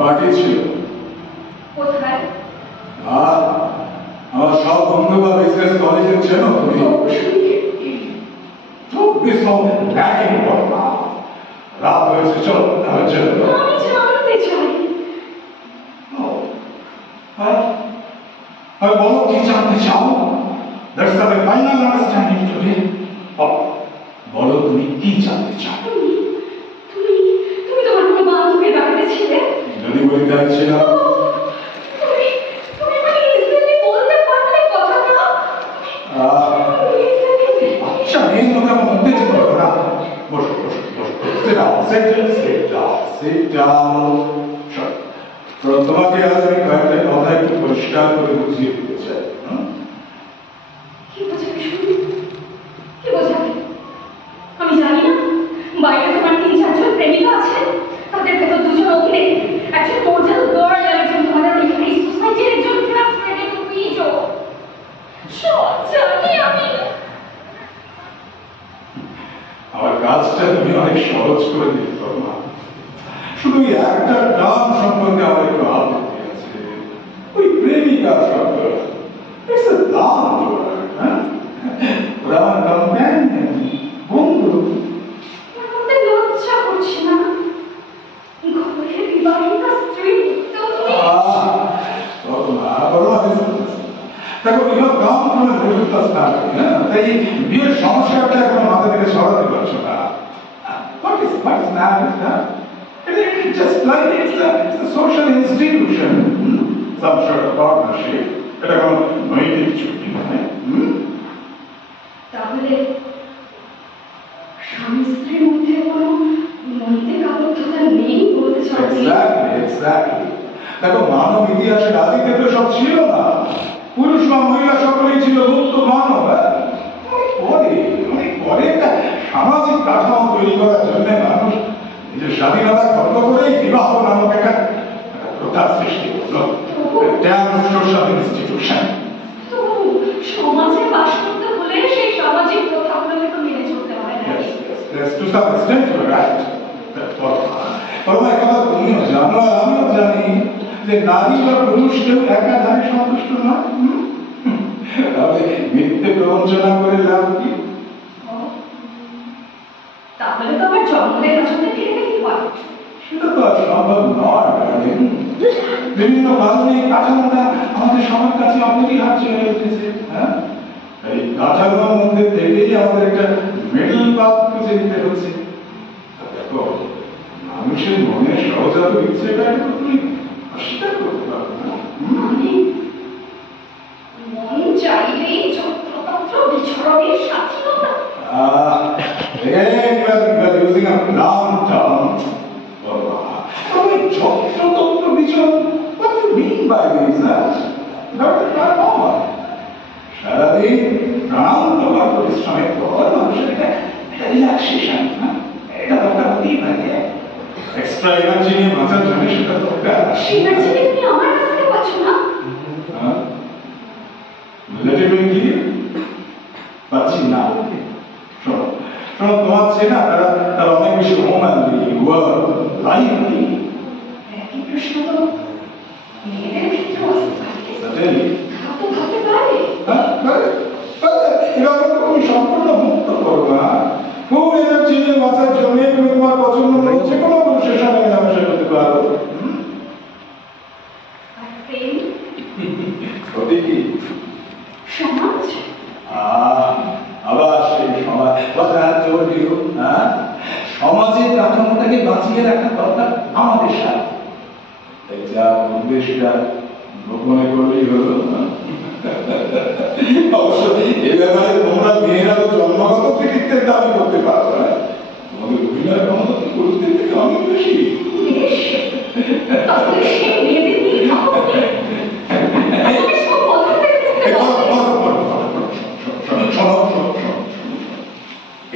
রাগেশ্বরী। বলো তুমি কি জানতে চাও? তুমি তোমার কোনো বান্ধবী চাইছিলাম। আচ্ছা মেয়ের মতো আমার উত্তেজিত হলো না। বসো বসো বসো, তোমাকে আজ আমি কয়েকটা কথা একটু পরিষ্কার করে বুঝিয়ে দিতে চাই। আমি জানি না বাইরে তোমার 3-4 জন প্রেমিকা আছে, তাদের ভেতর 2 জন অভিনেত্রী, একজন মডেল গার্ল আর একজন তোমাদের ওইখানে সোসাইটির একজন ক্লাসমেট পিজো। সব জানি আমি। আমার কাজটা তুমি অনেক সহজ করে দিতে পারো না। শুধু একটা নাম সম্পর্কে আমার একটু আপত্তি আছে, ওই প্রেমিকা শব্দ। It's a long word, huh? ওরা আমার কম্প্যানিয়ন, বন্ধু। আমাদের লজ্জা করছে না? ঘরে বিবাহিতা স্ত্রী দেখো বিবাহ গাম করে বৈধ স্থানে, তাই বিয়ের সমস্যাটা এখন মাথা থেকে সরাতে পারছো না। What is marriage? It's just like it's a social institution, some sort of partnership. এটা কোনো নৈতিক চুক্তি নয়। তাহলে স্বামী স্ত্রীর মধ্যে কোনো নৈতিক আবদ্ধতা নেই বলতে চাচ্ছি? Exactly. দেখো মানব ইতিহাসের আদি থেকে সব ছিল না। পুরুষ বা মহিলা সকলেই ছিল মুক্ত মানব। অনেক পরে একটা সামাজিক কাঠামো তৈরি করার জন্য মানুষ নিজের স্বাধীনতা খর্ব করেই বিবাহ নামক একটা প্রথার সৃষ্টি করলো। Social institution. সমাজে বাস করতে হলে সেই সামাজিক প্রথাগুলোকে তো মেনে চলতে হয় না? To some extent you are right. তবে একবার তুমিও জানো আর আমিও জানি যে নারী বা পুরুষ কেউ একাধারে সন্তুষ্ট নয়। তাহলে মিথ্যে প্রবঞ্চনা করে লাভ কি? তাহলে তো আবার জঙ্গলের রাজত্বে ফিরে যেতে হয়। সেটা তো আর সম্ভব নয়। বিভিন্ন কারণে এই কাঠামোটা আমাদের সবার কাছে অপরিহার্য হয়ে উঠেছে। এই কাঠামোর মধ্যে থেকেই আমাদের একটা মিডল পাথ খুঁজে নিতে হচ্ছে। দেখো মানুষের মনে সহজাত ইচ্ছেটা তুমি অস্বীকার করতে পারো না। মন চাইলেই যত্রতত্র বিচরণের স্বাধীনতা। Again, you are using a long term. যত্রতত্র বিচরণ, what do you mean by this? That is not normal. সারাদিন প্রাণান্তকর পরিশ্রমের পর মানুষের একটা রিল্যাক্সেশন, এটা দরকার হতেই পারে। এক্সট্রা এনার্জি নিয়ে বাঁচার জন্য সেটা দরকার। সেই এনার্জি তুমি আমার কাছ থেকে পাচ্ছ না? লেজিটিমেটলি পাচ্ছি না। শোনো তোমার চেনা তারা অনেক বেশি রোম্যান্টিক, ওয়ার্ক, লাইভলি। একই প্রশ্ন তো মেয়েদের ক্ষেত্রেও আসতে পারে। এবার তুমি সম্পূর্ণ মুক্ত করবো না। ফুল এনার্জি নিয়ে বাঁচার জন্য তুমি তোমার পছন্দ মতো যে কোনো পুরুষের সঙ্গে মেলামেশা করতে পারো। কি সমাজ আবার সেই সমাজ সমাজের কাঠামোটাকে বাঁচিয়ে রাখা দরকার আমাদের সাথে। যা উদ্দেশ্যটা গোপনে করলেই হলো। অবশ্য এ ব্যাপারে তোমরা মেয়েরা তো জন্মগত কৃতিত্বের দাবি করতে পারো না। তোমাদের অভিনয় ক্ষমতা তো পুরুষদের থেকে অনেক বেশি।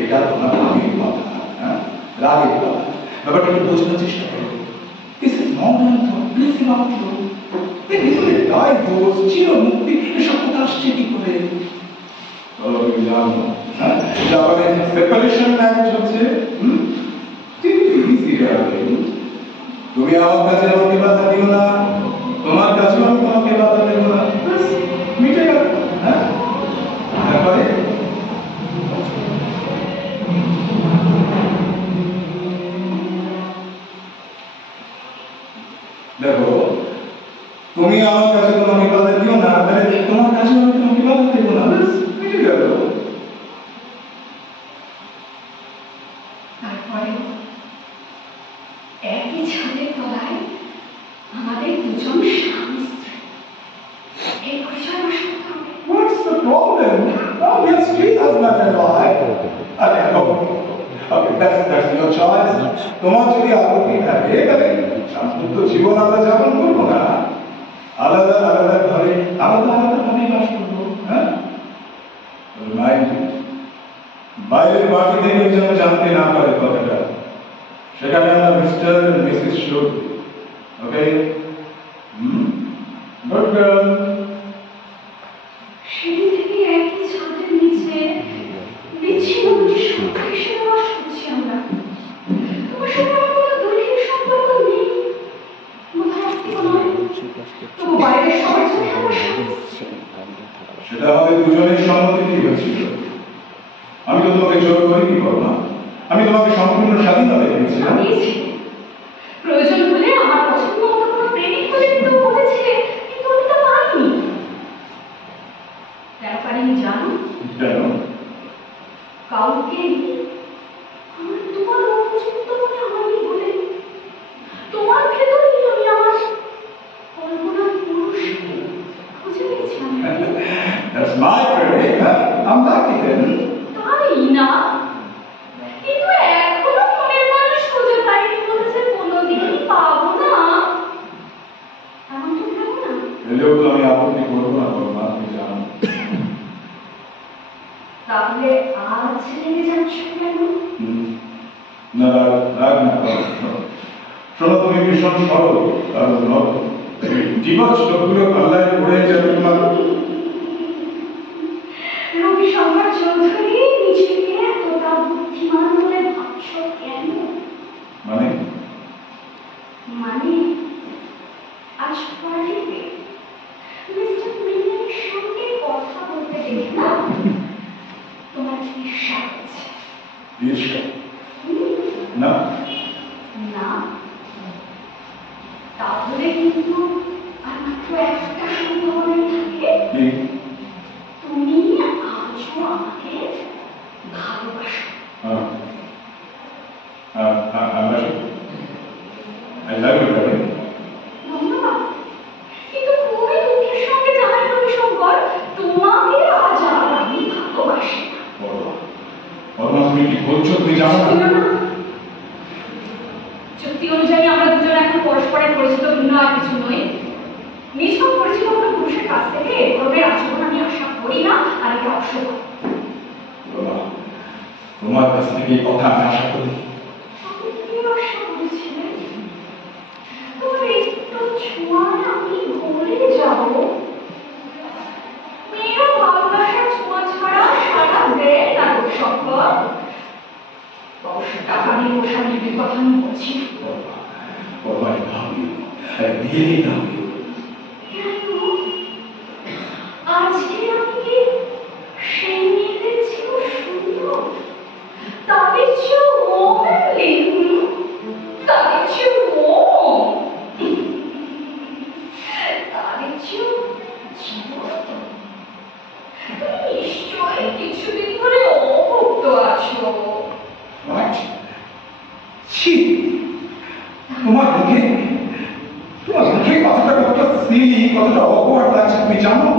এটা তোমার রাগের কথা, রাগের কথা। ব্যাপারটা একটু বোঝানোর চেষ্টা করো। This is modern thought. Please about you. ভিতরে ডাইভোর্স, চিরমুক্তি, এসব কথা আসছে কি করে? জাপানে সেপারেশন অ্যাক্ট হচ্ছে। তুমি আমার কাছে আমাকে বাধা দিও না, তোমার কাছেও আমি তোমাকে বাধা দেবো না, মিটে গেল। তারপরে দেখো তুমি আমার কাছে তোমাকে বাধা দিও না, তাহলে তোমার কাছে আমি তোমাকে বাধা দেবো না, মিটে গেল। তারপরে একই ছাদের তলায় আমার দুজন স্বামী স্ত্রী। এই পরিচয় আমার সত্য হবে। What's the problem? Oh, we are street husband and wife. Okay, okay, that's your choice. তোমার যদি আপত্তি থাকে তাহলে সম্পূর্ণ জীবন আমরা যাপন করবো না, আলাদা আলাদা ঘরে আলাদা আলাদা ভাবে বাস করবো। হ্যাঁ, বাইরের বাড়ি থেকে যেন জানতে না পারে কথাটা, সেখানে আমরা মিস্টার মিসেস শো। ওকে, গুড গার্ল। সেদিন থেকে একই ছাদের নিচে বিচ্ছিন্ন দুটি সংখ্যা হিসেবে বাস করছি আমরা। তোমার সঙ্গে আমার কোনো দৈহিক সম্পর্ক নেই, মতামতিক নয়, তবু বাইরের সবার জন্য আমার স্বামী স্ত্রী। সেটা আমাদের দুজনের সম্মতিতেই হয়েছিল। আমি তো তোমাকে জোর করিনি করলাম, আমি তোমাকে সম্পূর্ণ স্বাধীনতা দিয়েছিলাম। প্রয়োজন হলে আমার পছন্দ মতো কোনো প্রেমিক হলে তো বলেছে, কিন্তু আমি তো পারিনি। কেন পারিনি জানো? কেন? কাউকে আমার তোমার উপযুক্ত মনে হয়নি বলে। তোমার ভেতরেই আমি আমার কল্পনার পুরুষকে খুঁজে পেয়েছিলাম। That's my credit. I'm lucky then. তাই না, কিন্তু এখনো মনের মানুষ খুঁজে পাইনি বলেছে কোনোদিনই পাবো না। এমন তো ভাবো না? এলেও তো আমি আপত্তি করবো না, বলবো তুমি জানো। তাহলে আজ লেগে যাচ্ছ কেন? না, রাগ না করো। শোনো, তুমি ভীষণ সরল আর নত। জীবন লোকগুলো পাল্লায় পড়ে যাবে তোমার। রবি শঙ্কর চৌধুরী নিজেকে এতটা বুদ্ধিমান বলে ভাবছ কেন? মানে আজ পার্টিতে মিস্টার মিলের সঙ্গে কথা বলতে দেখলাম তোমার ঈর্ষা হচ্ছে। ঈর্ষা? না না, তাহলে কিন্তু আর মাত্র একটা সম্ভাবনাই থাকে। তুমি আজও আমাকে ভালোবাসো। I love you, darling. ধন্যবাদ, কিন্তু খুবই দুঃখের সঙ্গে জানাই রবি শঙ্কর, তোমাকে আজ আর আমি ভালোবাসি না। পরমা, তুমি কি বলছো তুমি জানো না? চুক্তি অনুযায়ী আমরা দুজন এখন পরস্পরের পরিচিত, ভিন্ন আর কিছু নই। নিছক পরিচিত কোনো পুরুষের কাছ থেকে এ ধরনের আচরণ আমি আশা করি না, আর এটা অশুভ। তোমার কাছ থেকে এই কথা আমি আশা করি। আমি কি আশা করেছিলেন? তোমার একটু ছোঁয়ায় আমি ভুলে যাব। মেয়েরা ভালোবাসার ছোঁয়া ছাড়া সারা দেয় না রবি শঙ্কর। অবশ্য টাকা নিয়ে বসার দিদির কথা আমি বলছি। আজকে আমি কি সেই মেয়েদের চেয়েও সুন্দর, তাদের চেয়েও ওমেনলি, তাদের চেয়েও তাদের চেয়েও জীবন্ত? তুমি নিশ্চয়ই কিছুদিন ধরে অভুক্ত আছো। তোমার মুখে কথাটা কতটা সিলি, কতটা অকওয়ার্ড লাগছে তুমি জানো?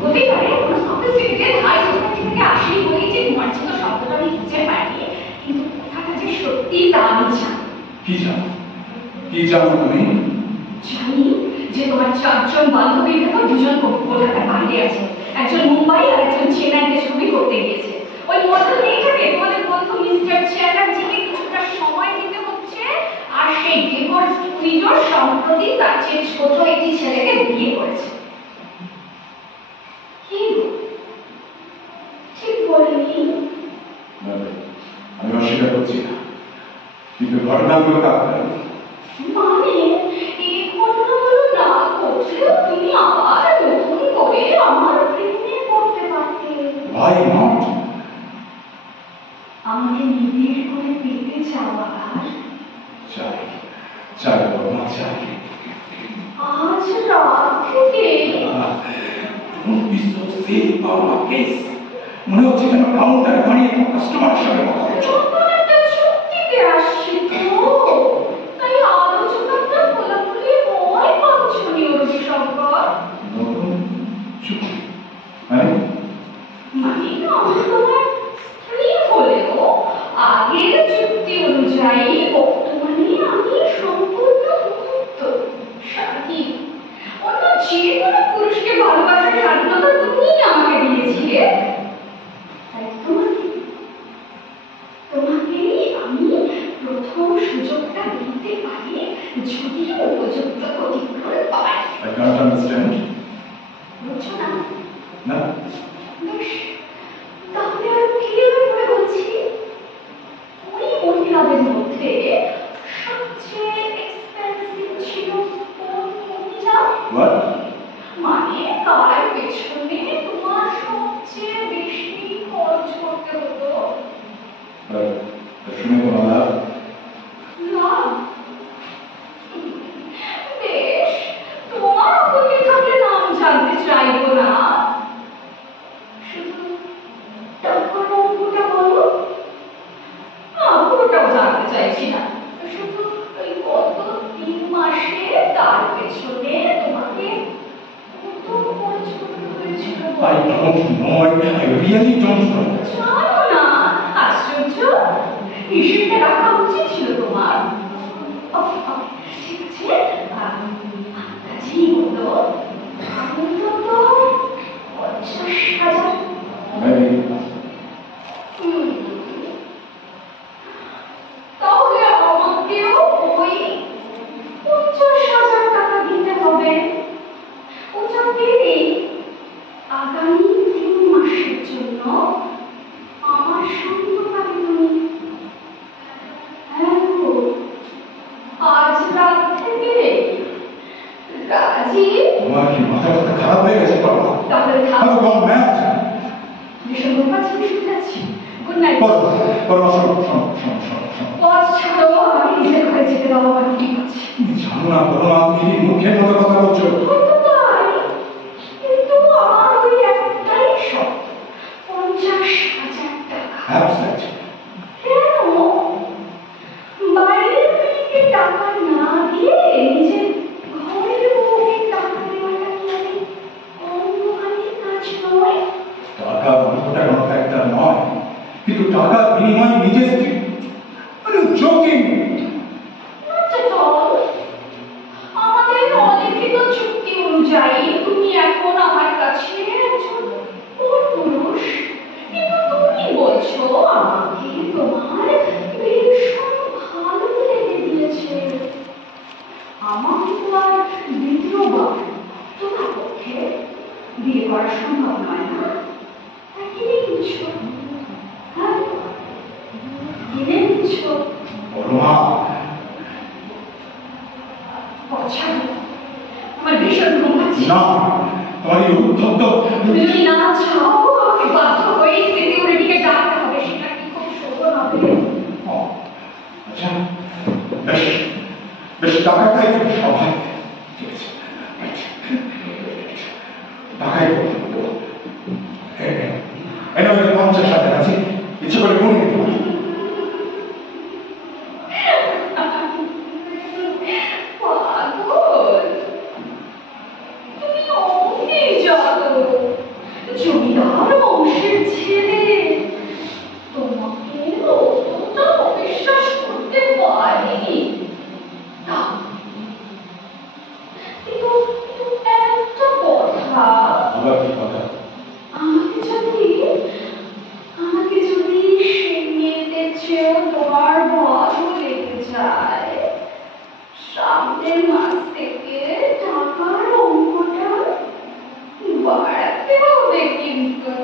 হতে পারে কোনো সফিস্টিকেটেড হাই সোসাইটি থেকে আসি বলেই যে মার্জিত শব্দটা আমি খুঁজে পাইনি, কিন্তু কথাটা যে সত্যি তা আমি জানি। কি জানো তুমি? জানি যে তোমার চারজন বান্ধবীর ভেতর দুজন কলকাতার বাইরে আছে, একজন মুম্বাই আর একজন চেন্নাইতে ছবি করতে গিয়েছে। ওই মডেল মেয়েটাকে তোমাদের বন্ধু মিস্টার চ্যাটার্জিকে কিছুটা সময় দিতে হচ্ছে, আর সেই ডিভোর্স উইডো সম্প্রতি তার চেয়ে ছোট একটি ছেলেকে বিয়ে করেছে। কি ঠিক বলিনি? আমি অস্বীকার করছি না, কিন্তু ঘটনাগুলো কাঁপতে মানে এই ঘটনাগুলো না ঘটলেও তুমি আবার নতুন করে আমার প্রেমে পড়তে পারতে। ভাই নট আমাকে নিবিড় করে পেতে চাওয়ার চাই বর্মা চাই। আজ রাত থেকে মনে হচ্ছে যেন কাউন্টারে দাঁড়িয়ে কাস্টমারের সঙ্গে কথা বলছো। একটা চুক্তিতে আসছি তো, তাই আলোচনা উপযুক্ত প্রতিফলন পায়। I can't understand. বুঝছো না? না? বেশ, তাহলে আর ক্লিয়ার করে বলছি, ওই মহিলাদের মধ্যে সবচেয়ে এক্সপেন্সিভ ছিল কোন মহিলা? What? মানে কার পেছনে তোমার সবচেয়ে বেশি খরচ করতে হতো? শুনে কোনো লাভ? না। বেশ, তোমার আপত্তি থাকলে নাম জানতে চাইবো না, শুধু টাকার অঙ্কটা বলো। পুরোটাও জানতে চাইছি না, শুধু ওই গত 3 মাসে তার পেছনে তোমাকে কত খরচ করতে হয়েছিল I don't know. I really don't know. জানো না? আশ্চর্য, হিসেবটা রাখা উচিত ছিল তোমার। ঠিক আছে, কাজেই হলো অন্তত 50,000। Maybe. তাহলে আমাকেও ওই 50,000 টাকা দিতে হবে। ওটা দিলেই আগামী 3 মাসের জন্য আমার সঙ্গ পাবে তুমি। হ্যাঁ গো, আজ রাত থেকে রাজি? তোমার কি মাথা ব্যথা খারাপ হয়ে গেছে বাবা? তাহলে Have থাকো। you gone mad? ভীষণ পাচ্ছি, শুনতে যাচ্ছি। Good night. শোনো। পথ ছাড়ো, আমাকে নিজের ঘরে যেতে দাও, আমার ঠিক আছে। তুমি জানো না বলো না, তুমি মুখের মতো কথা বলছো। হয়তো তাই, কিন্তু আমার ওই একটাই শর্ত, 50,000 টাকা। Absent. কেন? বাইরের মেয়েকে টাকা না দিয়ে নিজের ঘরের বউকে টাকা দেওয়াটা কি আমি অঙ্গহানির কাজ নয়? টাকা অঙ্কটা কোনো ফ্যাক্টর নয়, কিন্তু টাকার বিনিময়ে নিজের স্ত্রী জোকিং। Not at all. আমাদের অলিখিত চুক্তি অনুযায়ী তুমি এখন আমার কাছে একজন পরপুরুষ, কিন্তু তুমি বলছো আমাকে তোমার ভীষণ ভালো লেগে দিয়েছে। আমাকে তো আর দ্বিতীয়বার তোমার পক্ষে বিয়ে করা সম্ভব নয় না? কিনে নিচ্ছ? হ্যাঁ, কিনে নিচ্ছ? বড়মা, আমার ভীষণ ঘুম পাচ্ছে। না, তোমার এই উদ্ধত তুমি যদি না চাও, আমাকে বাধ্য হয়ে সিকিউরিটিকে ডাকতে হবে, সেটা কি খুব শোভন হবে? আচ্ছা, বেশ বেশ, টাকাটাই তো সবাই। ঠিক আছে, টাকাই বলবো। এটা 50,000 আছে, ইচ্ছে করে কোন নিতে পারি। পাগল, তুমি অঙ্কে জানো, জমিদার বংশের ছেলে, তোমাকে অতটা অবিশ্বাস করতে পারিনি। না, কিন্তু একটা কথা, আবার কি কথা? আমাকে যদি সেই মেয়েদের চেয়েও তোমার ভালো লেগে যায়, সামনের মাস থেকে টাকার অঙ্কটা বাড়াতে হবে কিন্তু।